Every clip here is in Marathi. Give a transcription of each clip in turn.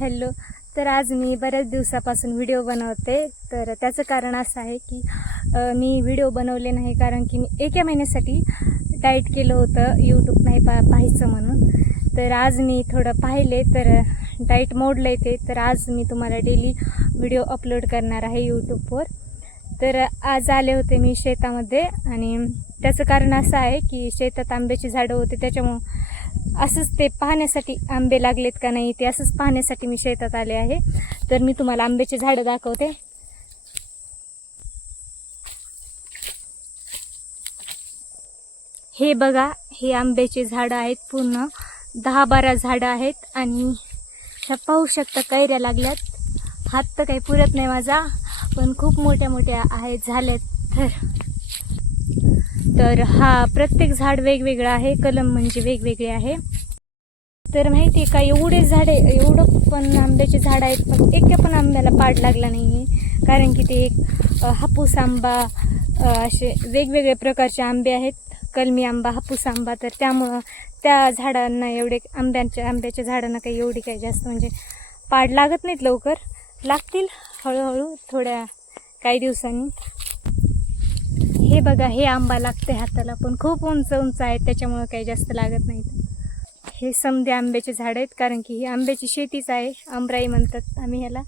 हॅलो. तर आज मी बऱ्याच दिवसापासून व्हिडिओ बनवते. तर त्याचं कारण असं आहे की मी व्हिडिओ बनवले नाही कारण की मी एका महिन्यासाठी डाएट केलं होतं, यूट्यूब नाही पाहायचं म्हणून. तर आज मी थोडं पाहिले तर डाएट मोडलं ते. तर आज मी तुम्हाला डेली व्हिडिओ अपलोड करणार आहे यूट्यूबवर. तर आज आले होते मी शेतामध्ये आणि त्याचं कारण असं आहे की शेतात आंब्याची झाडं होते, त्याच्यामुळं असंच ते पाहण्यासाठी आंबे लागलेत का नाही ते असंच पाहण्यासाठी मी शेतात आले आहे. तर मी तुम्हाला आंब्याची झाडं दाखवते. हे बघा, हे आंब्याची झाडं आहेत, पूर्ण 10-12 झाडं आहेत आणि पाहू शकता कैऱ्या लागल्यात. हात तर काही पुरत नाही माझा, पण खूप मोठ्या मोठ्या आहेत झाल्यात. तर हा प्रत्येक झाड वेगवेगळं आहे, कलम म्हणजे वेगवेगळे आहे. तर माहिती आहे का, एवढे झाडे, एवढं पण आंब्याचे झाड आहेत, पण एका पण आंब्याला पाड लागला नाही आहे. कारण की ते एक हापूस आंबा, असे वेगवेगळे प्रकारचे आंबे आहेत, कलमी आंबा, हापूस आंबा. तर त्यामुळं त्या झाडांना एवढे आंब्याच्या झाडांना काही एवढी काही जास्त म्हणजे पाड लागत नाहीत, लवकर लागतील हळूहळू थोड्या काही दिवसांनी. हे बघा, हे आंबा लागते हाताला, पण खूप उंच उंच आहेत, त्याच्यामुळं काही जास्त लागत नाहीत. हे समधे आंब्याचे झाड आहेत, कारण की ही आंब्याची शेतीच आहे, आमराई म्हणतात आम्ही ह्याला.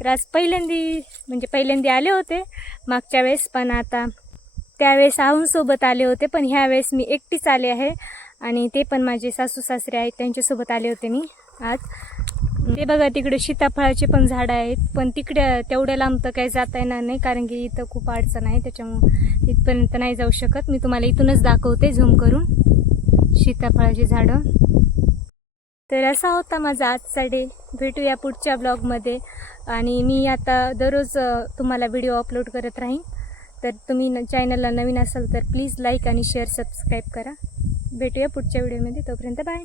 तर आज पहिल्यांदा आले होते मागच्या वेळेस, पण आता त्यावेळेस आऊंसोबत आले होते, पण ह्या वेळेस मी एकटीच आले आहे आणि ते पण माझे सासू सासरे आहेत, त्यांच्यासोबत आले होते मी आज. ते बघा, तिकडे सीताफळाचे पण झाडं आहेत, पण तिकडे तेवढ्या लांब तर काही जाता येणार नाही, कारण की इथं खूप अडचण आहे, त्याच्यामुळं तिथपर्यंत नाही जाऊ शकत. मी तुम्हाला इथूनच दाखवते झूम करून सीताफळाची झाडं. तर असा होता माझा आजचा डे. भेटूया पुढच्या ब्लॉगमध्ये. आणि मी आता दररोज तुम्हाला व्हिडिओ अपलोड करत राहीन. तर तुम्ही चॅनलला नवीन असाल तर प्लीज लाईक आणि शेअर सबस्क्राईब करा. भेटूया पुढच्या व्हिडिओमध्ये. तोपर्यंत बाय.